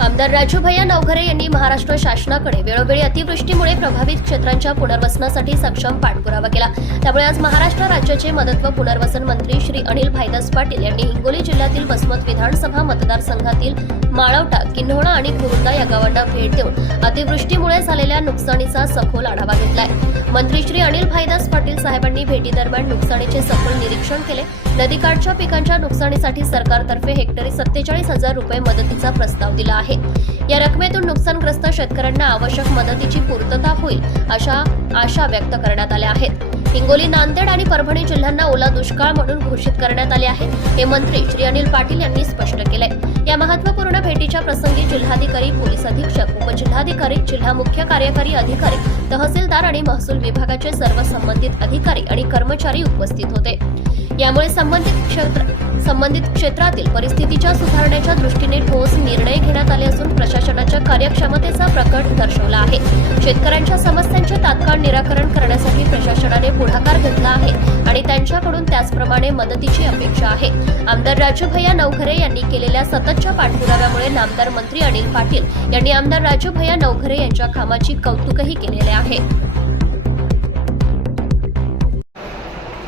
आमदार राजू भैया नवघरे यांनी महाराष्ट्र शासनाकडे वेळोवेळी अतिवृष्टीमुळे प्रभावित क्षेत्रांच्या पुनर्वसनासाठी सक्षम पाठपुरावा केला. त्यामुळे आज महाराष्ट्र राज्याचे मदत व पुनर्वसन मंत्री श्री अनिल भाईदास पाटील यांनी हिंगोली जिल्ह्यातील वसमत विधानसभा मतदारसंघातील माळवटा किन्होळा आणि कुरुंदा या गावांना भेट देऊन अतिवृष्टीमुळे झालेल्या नुकसानीचा सखोल आढावा घेतलाय. मंत्री श्री अनिल भाईदास पाटील साहेबांनी भेटीदरम्यान नुकसानीचे सखोल निरीक्षण केले. नदीकाठच्या पिकांच्या नुकसानीसाठी सरकारतर्फे हेक्टरी सत्तेचाळीस हजार रुपये मदतीचा प्रस्ताव दिला आहे. या रकमेतून नुकसानग्रस्त शेतकऱ्यांना आवश्यक मदतीची पूर्तता होईल अशा आशा व्यक्त करण्यात आल्या आहेत. हिंगोली नांदेड आणि परभणी जिल्ह्यांना ओला दुष्काळ म्हणून घोषित करण्यात आले आहे हे मंत्री श्री अनिल पाटील यांनी स्पष्ट केले या महत्त्वपूर्ण भेटीच्या प्रसंगी जिल्हाधिकारी पोलीस अधीक्षक उपजिल्हाधिकारी जिल्हा मुख्य कार्यकारी अधिकारी तहसीलदार आणि महसूल विभागाचे सर्व संबंधित अधिकारी आणि कर्मचारी उपस्थित होते. यामुळे संबंधित क्षेत्र संबंधित क्षेत्रातील परिस्थितीच्या सुधारण्याच्या दृष्टीने ठोस निर्णय घेण्यात आले असून प्रशासनाच्या कार्यक्षमतेचा प्रकट दर्शवला आहे. शेतकऱ्यांच्या समस्यांचे तात्काळ निराकरण करण्यात प्रशासनाने पुढाकार घेतला आहे आणि त्यांच्याकडून त्याचप्रमाणे मदतीची अपेक्षा आहे. आमदार राजू नवघरे यांनी केलेल्या सततच्या पाठपुराव्यामुळे नामदार मंत्री अनिल पाटील यांनी आमदार राजू नवघरे यांच्या कामाची कौतुकही केलेले आहे.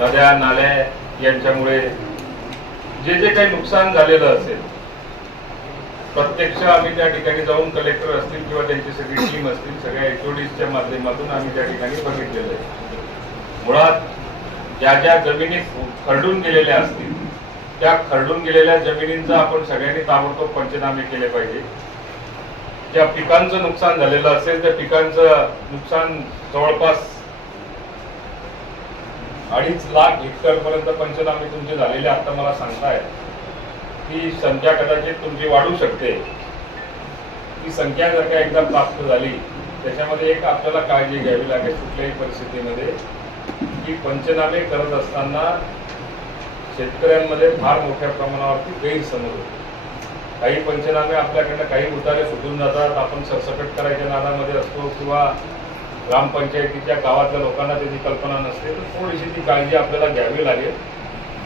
नद्या नाल्या यांच्यामुळे जे जे काही नुकसान झालेलं असेल प्रत्यक्ष आम्ही त्या ठिकाणी जाऊन कलेक्टर असतील किंवा त्यांची सगळी टीम असतील सगळ्या एचओडीच्या माध्यमातून आम्ही त्या ठिकाणी बघितलेलं आहे. मुळात ज्या ज्या जमिनी खरडून गेलेल्या असतील त्या खरडून गेलेल्या जमिनींचा आपण सगळ्यांनी ताबडतोब पंचनामे केले पाहिजे. ज्या पिकांचं नुकसान झालेलं असेल त्या पिकांचं नुकसान जवळपास अडीच लाख हेक्टर पर्यंत पंचनामे तुमचे झालेले आता मला सांगताय ती संख्या कदाचित तुमची वाढू शकते. ती संख्या जर का एकदा प्राप्त झाली त्याच्यामध्ये एक आपल्याला काळजी घ्यावी लागेल कुठल्याही परिस्थितीमध्ये. की पंचनामे करत असताना शेतकऱ्यांमध्ये फार मोठ्या प्रमाणावरती गैरसमज होतो. काही पंचनामे आपल्याकडनं काही उतारे सुटून जातात. आपण सरसकट करायच्या नादामध्ये असतो किंवा ग्रामपंचायतीच्या गावातल्या लोकांना त्याची कल्पना नसते तर थोडीशी ती काळजी आपल्याला घ्यावी लागेल.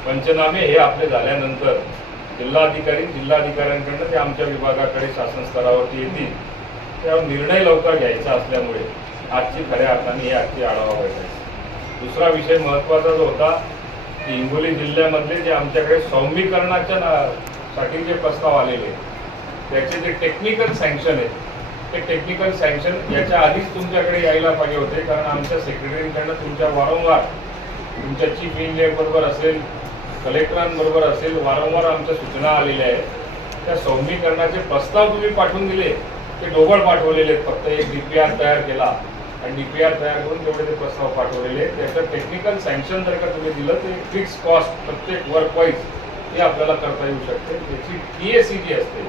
पंचनामे हे आपले झाल्यानंतर जिल्हाधिकारी जिल्हाधिकाऱ्यांकडनं ते आमच्या विभागाकडे शासन स्तरावरती येतील. त्यावर निर्णय लवकर घ्यायचा असल्यामुळे आजची खऱ्या अर्थाने ही आजची आढावा बैठक दुसरा विषय महत्त्वाचा जो होता की हिंगोली जिल्ह्यामधले जे आमच्याकडे सौम्यीकरणाच्या ना- साठी जे प्रस्ताव आलेले त्याचे जे टेक्निकल सँक्शन आहे ते टेक्निकल सँक्शन याच्या आधीच तुमच्याकडे यायला पाहिजे होते कारण आमच्या सेक्रेटरीकडनं तुमच्या वारंवार तुमच्या चीफ इंजिनियरबरोबर असेल कलेक्टरांबरोबर असेल वारंवार आमच्या सूचना आलेल्या आहेत. त्या सौम्यीकरणाचे प्रस्ताव तुम्ही पाठवून दिले ते डोबळ पाठवलेले आहेत फक्त एक डीपीआर तयार केला. आणि डी पी आर तयार करून तेवढे ते प्रस्ताव पाठवलेले आहेत त्याचं टेक्निकल सँक्शन जर का तुम्ही दिलं ते फिक्स कॉस्ट प्रत्येक वर्क वाईज ते आपल्याला करता येऊ शकते. त्याची टी एस सी जी असते.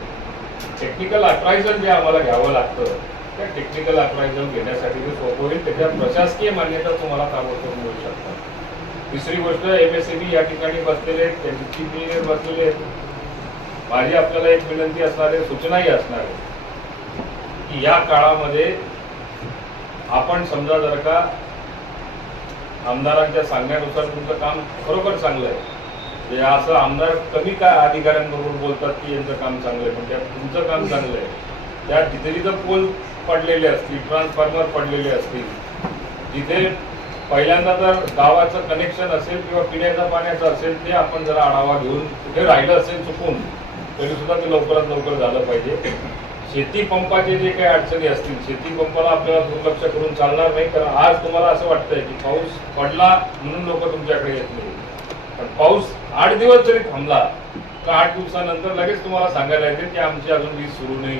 टेक्निकल अप्रायझल जे आम्हाला घ्यावं लागतं त्या टेक्निकल अप्रायझल घेण्यासाठी ते सोपं होईल त्याच्यात प्रशासकीय मान्यता तुम्हाला ताबडतोब मिळू शकतात. तिसरी गोष्ट एम एस या ठिकाणी बसलेले आहेत त्यांचे चीफ इंजिनियर बसलेले आहेत. माझी आपल्याला एक विनंती असणार आहे सूचनाही असणार आहे की या काळामध्ये आपण समजा जर का आमदारांच्या सांगण्यानुसार तुमचं काम खरोखर चांगलं आहे. म्हणजे असं आमदार कमी काय अधिकाऱ्यांबरोबर बोलतात की यांचं काम चांगलं आहे पण त्यात तुमचं काम चांगलं आहे. त्यात जिथे जिथं पोल पडलेले असतील ट्रान्सफॉर्मर पडलेले असतील जिथे पहिल्यांदा जर गावाचं कनेक्शन असेल किंवा पिण्याचं पाण्याचं असेल ते आपण जरा आढावा घेऊन कुठे राहिलं असेल चुकून तरी सुद्धा ते लवकरात लवकर झालं पाहिजे. शेती पंपाचे जे काही अडचणी असतील शेती पंपाला आपल्याला दुर्लक्ष करून चालणार नाही. कारण आज तुम्हाला असं वाटतंय की पाऊस पडला म्हणून लोक तुमच्याकडे येत नाही. पण पाऊस आठ दिवस जरी थांबला तर आठ दिवसानंतर लगेच तुम्हाला सांगायला येते की आमची अजून वीज सुरू नाही.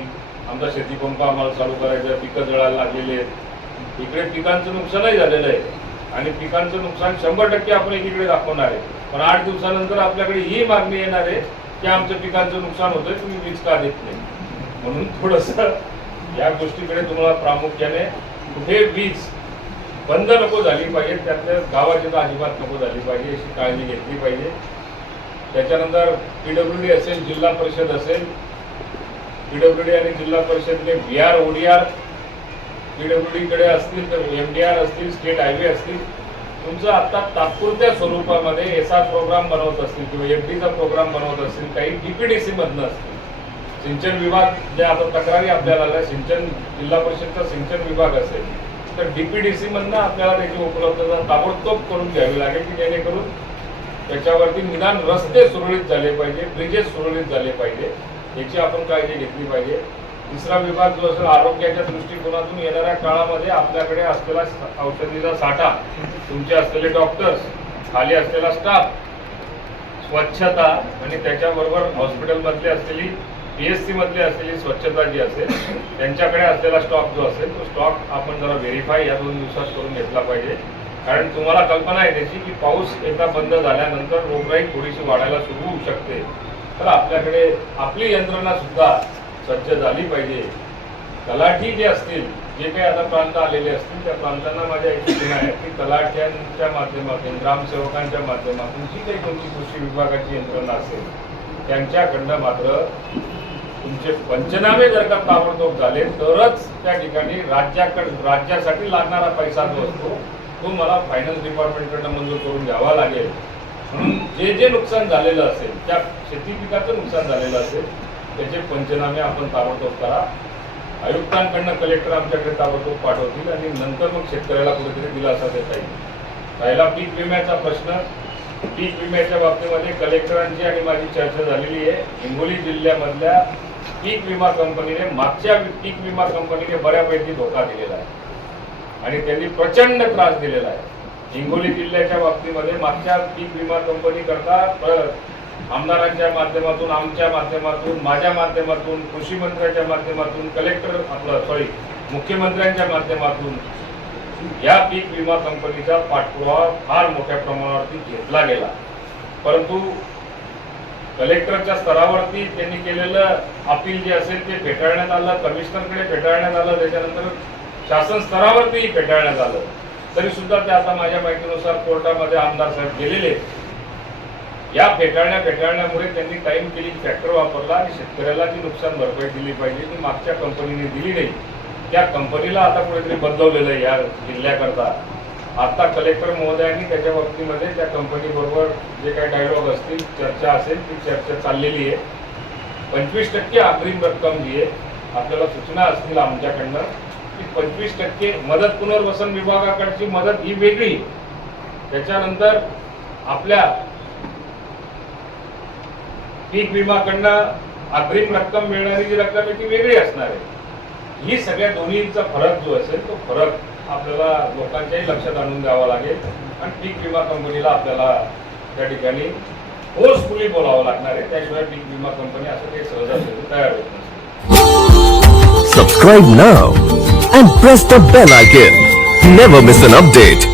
आमचा शेती पंप आम्हाला चालू करायचा पिकं जळायला लागलेले आहेत. इकडे पिकांचं नुकसानही झालेलं आहे. आणि पिकांचं नुकसान शंभर टक्के आपण एकीकडे दाखवणार आहे. पण आठ दिवसानंतर आपल्याकडे ही मागणी येणार आहे की आमच्या पिकांचं नुकसान होतंय तुम्ही वीज का देत नाही? म्हणून थोडस या गोष्टीकडे तुम्हाला प्रामुख्याने कुठे वीज बंद नको झाली पाहिजे त्यातल्या गावाची तर अजिबात नको झाली पाहिजे अशी काळजी घेतली पाहिजे. त्याच्यानंतर पीडब्ल्यू डी असेल जिल्हा परिषद असेल पीडब्ल्यू डी आणि जिल्हा परिषदने बी आर ओडीआर पीडब्ल्यू डीकडे असतील तर एम डी आर असतील स्टेट हायवे असतील तुमचं आता तात्पुरत्या स्वरूपामध्ये एस आर प्रोग्राम बनवत असतील किंवा एफ डीचा प्रोग्राम बनवत असतील काही डीपीडीसी मधनं असतील. सिंचन विभाग जे आता तक्रारी आपल्याला आल्या सिंचन जिल्हा परिषदचा सिंचन विभाग असेल तर डीपीडीसी मधनं आपल्याला त्याची उपलब्धता ताबडतोब करून घ्यावी लागेल की जेणेकरून त्याच्यावरती निदान रस्ते सुरळीत झाले पाहिजे ब्रिजेस सुरळीत झाले पाहिजे याची आपण काळजी घेतली पाहिजे. तिसरा विभाग जो असेल आरोग्याच्या दृष्टिकोनातून येणाऱ्या काळामध्ये आपल्याकडे असलेला औषधीचा साठा तुमचे असलेले डॉक्टर्स खाली असलेला स्टाफ स्वच्छता आणि त्याच्याबरोबर हॉस्पिटलमधली असलेली पी एस सी असलेली स्वच्छता जी असेल त्यांच्याकडे असलेला स्टॉक जो असेल तो स्टॉक आपण जरा व्हेरीफाय या दोन दिवसात करून घेतला पाहिजे. कारण तुम्हाला कल्पना आहे त्याची की पाऊस एकदा बंद झाल्यानंतर रोगराई थोडीशी वाढायला सुरू होऊ शकते. तर आपल्याकडे आपली यंत्रणा सुद्धा सज्ज झाली पाहिजे. तलाठी जे असतील जे काही आता प्रांत आलेले असतील त्या प्रांतांना माझ्या एक सूचना आहे की तलाठ्यांच्या माध्यमातून ग्रामसेवकांच्या माध्यमातून जी काही तुमची कृषी विभागाची यंत्रणा असेल त्यांच्याकडनं मात्र तुमचे पंचनामे जर का ताबडतोब झाले तरच त्या ठिकाणी राज्याकडे राज्यासाठी लागणारा पैसा जो असतो तो मला फायनान्स डिपार्टमेंटकडनं मंजूर करून घ्यावा लागेल. म्हणून जे जे नुकसान झालेलं असेल त्या शेती पिकाचं नुकसान झालेलं असेल त्याचे पंचनामे आपण ताबडतोब करा. आयुक्तांकडनं कलेक्टर आमच्याकडे ताबडतोब पाठवतील आणि नंतर मग शेतकऱ्याला कुठेतरी दिलासा देता येईल. राहिला पीक विम्याचा प्रश्न. पीक विम्याच्या बाबतीमध्ये कलेक्टरांची आणि माझी चर्चा झालेली आहे. हिंगोली जिल्ह्यामधल्या पीक विमा कंपनीने मागच्या पीक विमा कंपनीने बऱ्यापैकी धोका दिलेला आहे. आणि त्यांनी प्रचंड त्रास दिलेला आहे. हिंगोली जिल्ह्याच्या बाबतीमध्ये मागच्या पीक विमा कंपनी करता आमदारांच्या माध्यमातून आमच्या माध्यमातून माझ्या माध्यमातून कृषी मंत्र्यांच्या माध्यमातून कलेक्टर आपलं सॉरी मुख्यमंत्र्यांच्या माध्यमातून या पीक विमा कंपनीचा पाठपुरावा फार मोठ्या प्रमाणावरती घेतला गेला. परंतु कलेक्टरच्या स्तरावरती त्यांनी केलेलं अपील जे असेल ते फेटाळण्यात आलं कमिशनरकडे फेटाळण्यात आलं त्याच्यानंतर शासन स्तरावरतीही फेटाळण्यात आलं. तरी सुद्धा ते आता माझ्या माहितीनुसार कोर्टामध्ये आमदार साहेब गेलेले या फेटाळण्या फेटाळण्यामुळे त्यांनी टाइम केली ट्रॅक्टर वापरला आणि शेतकऱ्याला जी नुकसान भरपाई दिली पाहिजे ती मागच्या कंपनीने दिली नाही. त्या कंपनीला आता कुठेतरी बदलवलेलं आहे या जिल्ह्याकरता. आता कलेक्टर महोदयांनी त्याच्या बाबतीमध्ये त्या कंपनीबरोबर जे काही डायलॉग असतील चर्चा असेल ती चर्चा चाललेली आहे. पंचवीस टक्के अग्रिम रक्कम जी आहे आपल्याला सूचना असतील आमच्याकडनं की पंचवीस टक्के मदत पुनर्वसन विभागाकडची मदत ही वेगळी. त्याच्यानंतर आपल्या पीक विमाकडनं अग्रिम रक्कम मिळणारी जी रक्कम आहे ती वेगळी असणार आहे. ही सगळ्या दोन्हीचा फरक जो असेल तो फरक आपल्याला लोकांच्याही लक्षात आणून द्यावं लागेल आणि पीक विमा कंपनीला आपल्याला त्या ठिकाणी फोर्सफुली बोलावं लागणार आहे त्याशिवाय पीक विमा कंपनी असं काही सहजासहजी तयार होत नसते Subscribe now and press the bell icon. Never miss an update.